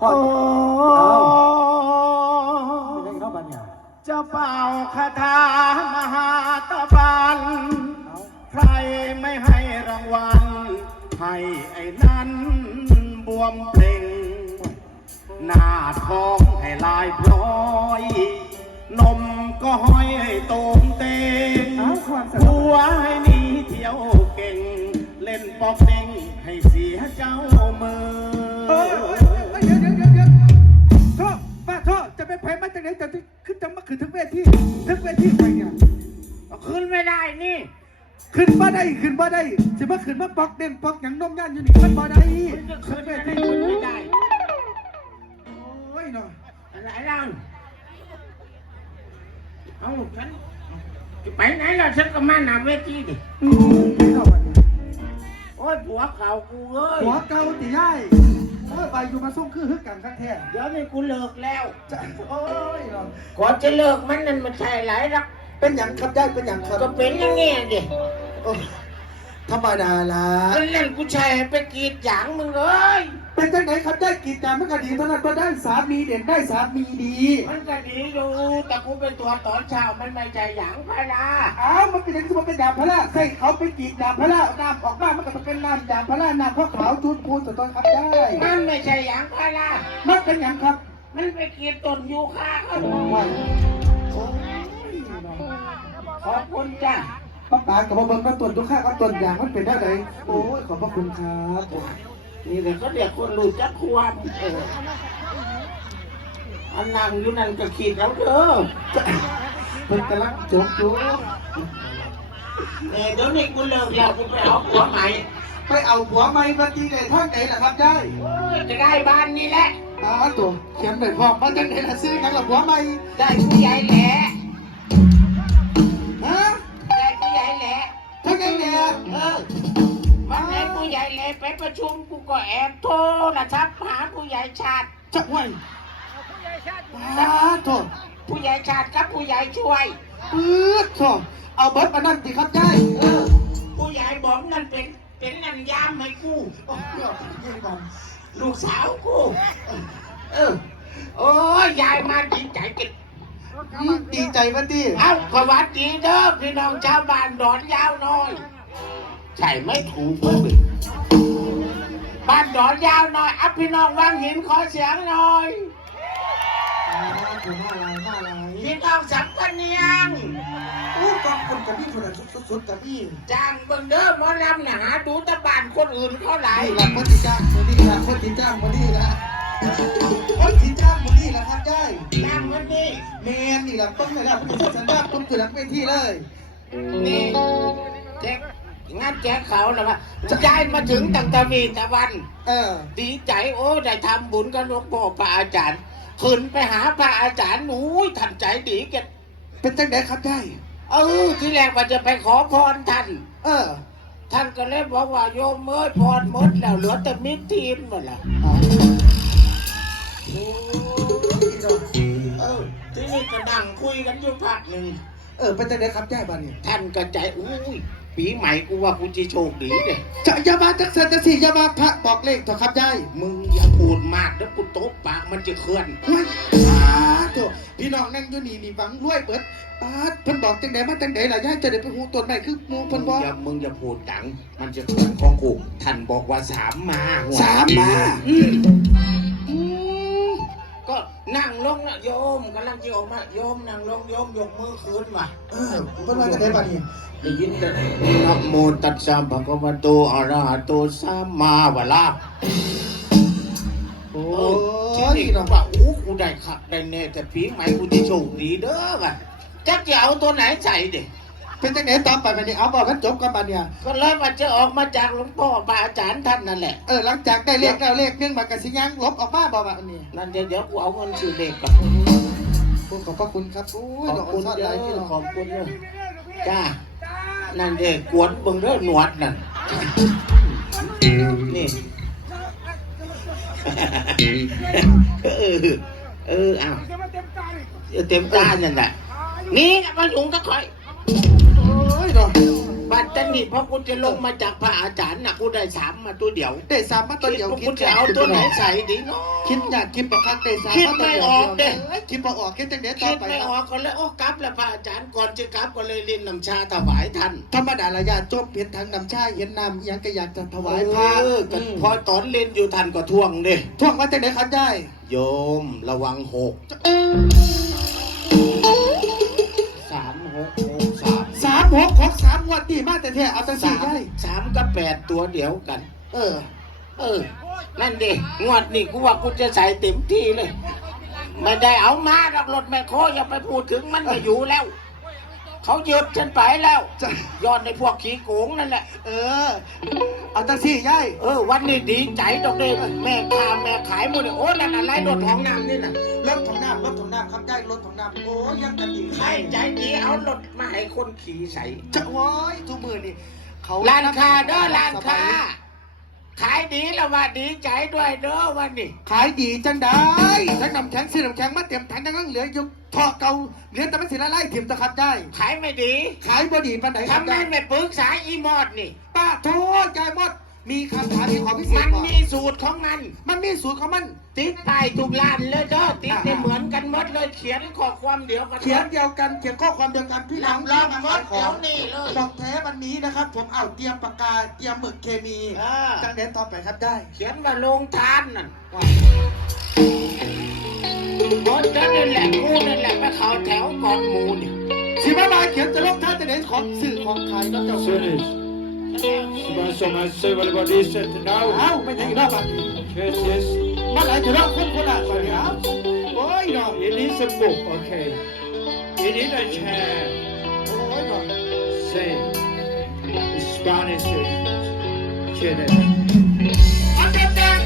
พ่อโอ้เป็นไงเข้าบันเนี่ยจะเป่าคาถามหาตะบันเอาใครไม่ให้รางวัล ให้ไอ้นั้นบวมเปล่ง หน้าท้องให้ลายพลอย นมก็ห้อยโตงเตงเอาความสนุหัวให้หนีเที่ยวเก่ง เล่นปอกเด้งให้เสียเจ้ามือ ขึ้นบ่ได้ขึ้นบ่ได้สิมาขึ้นมาปอกเด่นปอกหยังนมย่านอยู่นี่ขึ้นบ่ได้มันจะขึ้นไม่ได้ขึ้นไม่ได้โอ้ยเนาะอะไรเล่าเอาฉันจะไปไหนล่ะฉันก็มาหน้าเวทีดิอืมเข้าบัดนี้โอ้ยผัวเก่ากูเอ้ยหัวเก่าติย่ายโอ้ยไปอยู่มาส่งคือฮึกกันคักแท้เดี๋ยวนี้กูเลิกแล้วจะโอ้ยเนาะก่อนจะเลิกมันนั่นมันใช่หลายรักเป็นหยังครับย่ายเป็นหยังครับก็เป็นอย่างเงี้ยดิโอ้ย ธรรมดาล่ะก็เล่นกูชายไปกรีดยางมึงเอ้ยเป็นจังไหนครับได้กีดจามันก็ดีเท่านั้นก็ได้สามีเด่นได้สามีดีมันก็ดีอยู่แต่กูเป็นตัวตอนเช้ามันไม่ใจหยางพาราอ้าวมันเป็นอย่างที่มันเป็นดาบพระราใส่เขาไปกรีดดาบพระราน้ำออกมามันก็ต้องเป็นน้ำดาบพระราน้ำข้าวขาวจูนพูนตัวต้นครับได้ มันไม่ใช่หยางพารามันเป็นอย่างครับ มันไปกรีดต้นยูคาเขาว่าขอบคุณจ้า ป้าป๋ากับมาเบิ้งก็ต้นทุกข้าก็ต้นอย่างมันเป็นได้ไหนโอ้ยขอบพระคุณครับนี่เลยเขาเรียกคนรู้จักความเอออันนั่งอยู่นั่นก็ขีดแล้วเด้อเพิ่นกำลังจบอยู่เออเดี๋ยวนี้กูเลิกแล้วกูไปเอาผัวใหม่ไปเอาผัวใหม่มาตีเลยท่อนไหนล่ะครับได้เออจะได้บ้านนี้แหละอ้าวตัวเขียนเลยพร้อมมาจังไหนล่ะซื้อกันล่ะผัวใหม่ได้ผู้ใหญ่แหละ ไหนเนี่ยเออวันไหนผู้ใหญ่แหละไปประชุมกูก็แอบโทรศัพท์หาผู้ใหญ่ชาติจักไว้อ้าตัวผู้ใหญ่ชาติกับผู้ใหญ่ช่วยปื๊ดโถเอาเบิร์ดมานั่นสิครับได้เออ ผู้ใหญ่บอกนั่นเป็นเป็นนันยามให้กูโอ้ยยังบันลูกสาวกู เออ โอ้ยยายมาดีใจกินอืมดีใจวันดีเอ้าสวัสดีเด้อพี่น้องชาวบ้านดอนยาวน้อย ใช่ไม่ถูกเลยบ้านดอนยาวน้อยอัพพี่น้องวังหินขอเสียงหน่อยอ่าตัวหน้าลายหน้าลายพี่น้องสัมพันธ์ยังอู้กองคนกับพี่คนละสุดๆกับพี่จ้างเบิ่งเด้อหมอลำน่ะหาดูแตะบ้านคนอื่นเขาหลายนี่ละคนที่จ้างคนนี้ละคนที่จ้างคนนี้ละคนที่จ้างคนนี้ละครับได้จ้างวันนี้แมนนี่ละต้องเลยละคนที่สัญญาคนคือหลังเวทีเลยนี่แจ็ค งั้นแจ็คเขาแล้วว่าย้ายมาถึงตั้งแต่วีตะวัน เออ ดีใจโอ้ได้ทำบุญกับหลวงพ่อพระอาจารย์ขึ้นไปหาพระอาจารย์หนูท่านใจดีแกเป็นจังไดครับได้ เออที่แรกว่าจะไปขอพรท่าน เออท่านก็เลยบอกว่าโยมเอ้ยพรหมดแล้วเหลือแต่มิตรทีมหมดละอ๋อเออที่นี่ก็นั่งคุยกันอยู่พักหนึ่งเออเป็นจังไดครับได้บ้านนี่ท่านก็ใจอุ้ย ปีใหม่กูว่ากูจะโชคดีเด้จะอยามาจักสันจักสี่อยามาพระบอกเลขต่อครับได้มึงอย่าพูดมากเดี๋ยวกูโต๊ะปากมันจะเคลื่อนเฮ้ยสาธุพี่น้องนั่งอยู่นี่นี่หวังรวยเบิดปาดเพิ่นบอกจังไดมาจังไดล่ะย่าจะได้ไปหูต้นไม้คือหมูมึเพิ่นงบอกอย่ามึงอย่าพูดดัง มันจะเคลื่อนของกูท่านบอกว่าสามมาหัวสามมาอืมอืมก็นั่ง ลงนะโยมกำลังจะออกมาโยมนั่งลงโยมยกมือขึ้นว่ะเออเพิ่นว่าจังไดบัดนี้ได้ยินแต่นะโมตัสสะภะคะวะโตอะระหะโตสัมมาวะลาโอ้ที่ยนี่น้องว่าโอ้กูได้ขับได้แน่แต่ผีใหม่กูจะโชคดีเด้อว่ะจักจะเอาตัวไหนใส่เด็ เป็นจังไดตามไปบัดนี้เอาบอกกันจบกันบัดเนี่ย ก็เลยว่าจะออกมาจากหลวงพ่อพระอาจารย์ท่านนั่นแหละ เออหลังจากได้เลขแล้วเลขหนึงมันก็สิยังลบออกมาบ่บัดนี้นั่นเดี๋ยวเดี๋ยวกูเอาเงินซื้อเด็กก่อนขอบพระคุณครับโอ้ยขดออบกคุณซอดเด้หลายอพี่น้องขอบคุณเด้อจ้า นั่นเด็กกวนเบิ่งเด้อหนวดนั่นนี่ เออ เอออ้าวเออเต็มตานั่นแหละนี่มายุงตะคอยโอ้ ยเนาะบัดใจแต่นี่เพราะกูจะลงมาจากพระอาจารย์นะกูได้สามมาตัวเดียวได้สามมาตัวเดียวคิดว่ากูจะเอาตัวไหนใส่ดีเนาะคิดอยากคิดประคักได้สามคิดมาไม่ตัวเดียวออกเด้เอ้ยคิดบ่ออกคิดจังได๋ต่อคิดไปไม่คอรับอกก็เลยโอ้กลับแล้วพระอาจารย์ก่อนจะกลับก็เลยเรียนน้ำชาถวายท่านธรรมดาละญาติโจมเห็นทางน้ำชาเห็นน้ำอิหยังก็อยากจะถวายพระเออก็อืมพอตอนเล่นอยู่ท่านก็ท่วงเด้ท่วงว่าจังได๋ครับยายโยมระวังหก หกหกสามงวดดีมากแต่แท้เอาจังสี่สามยายสามกับแปดตัวเดียวกัน เออ เออ นั่นดิงวดนี่กูว่ากูจะใส่เต็มที่เลย ไม่ได้เอามาดอกรถแม่โคอย่าไปพูดถึงมันไม่อยู่แล้ว เขายึดฉันไปแล้วจ้ะย้อนในพวกขี้โกงนั่นแหละ เออ เอาจังสี่ยายเออ วันนี้ดีใจดอกเด้แม่ค้าแม่ขายหมดเลยโอ้นั่นอะไรรถของน้ำนี่น่ะรถของน้ำรถ โอ้ยยังกันดีใครใจดีเอารถมาให้คนขี่ใส่จะว้ายทุกมือนี่เขาร้านค้าเด้อร้านค้าขายดีแล้วว่าดีใจด้วยเด้อวันนี้ขายดีจังได้ทั้งน้ำแข็งซื้อน้ำแข็งมาเต็มถังทั้งนั้นเหลืออยู่ทอเก่าเหลือแต่ไม่สิละไล่ถิ่มตะครับได้ ขายไม่ดี ขายบดีปันไหนครับทำไมได้ไม่ปรึกษาอีมอดนี่ป้าโทษยายมด มีคำถามมีของพิเศมัษนก่อนมีสูตรของมัน มันมีสูตรของมัน ติดป้ายทุกร้านเลยเด้อติดได้อ่าเหมือนกันหมดเลยเขียนข้อความเดียวกันเขียนเดียวกันเขียนข้อความเดียวกันพี่น้องลองรถขเดี๋อยงวนี้เลยบอกแท้วันนี้นะครับ ผมเอาเตรียมปากกาเตรียมหมึกเคมีอ่าจังเด่นต่อไปครับได้ เขียนว่าโรงทานนั่นรถนั่นแหละกูนั่นแหละไปเข้าแถวก่อนหมูนี่ สิมามาเขียนจะลงท่าจะเด่นของสื่อของขายก็จะ Finish. Bara som han säger vad det var det sättet เอ้า now. ไม่ใช่อีกรอบอะ Yes, yes. มาหลายจะรอบคนคนละก่อนเดี๋ยวโอ้ยเนาะ It is a book, okay. It is a chair. โอ้ยเนาะ Say. The Spanish say. Chair. On the back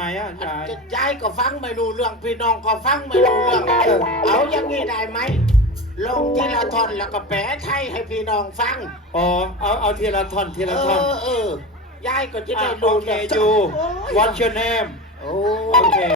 ไมอะยายจะยายก็ฟังไม่รู้เรื่องพี่น้องก็ฟังไม่รู้เรื่อง เอาอย่างงี้ได้ไหมลงทีละท่อนแล้วก็แปลไทยให้พี่น้องฟังอ๋อเอาเอาทีละท่อนทีเอละท่อนอเออยายก็จะอะได้โอรู้เคเรื่องยู What's your name โอ้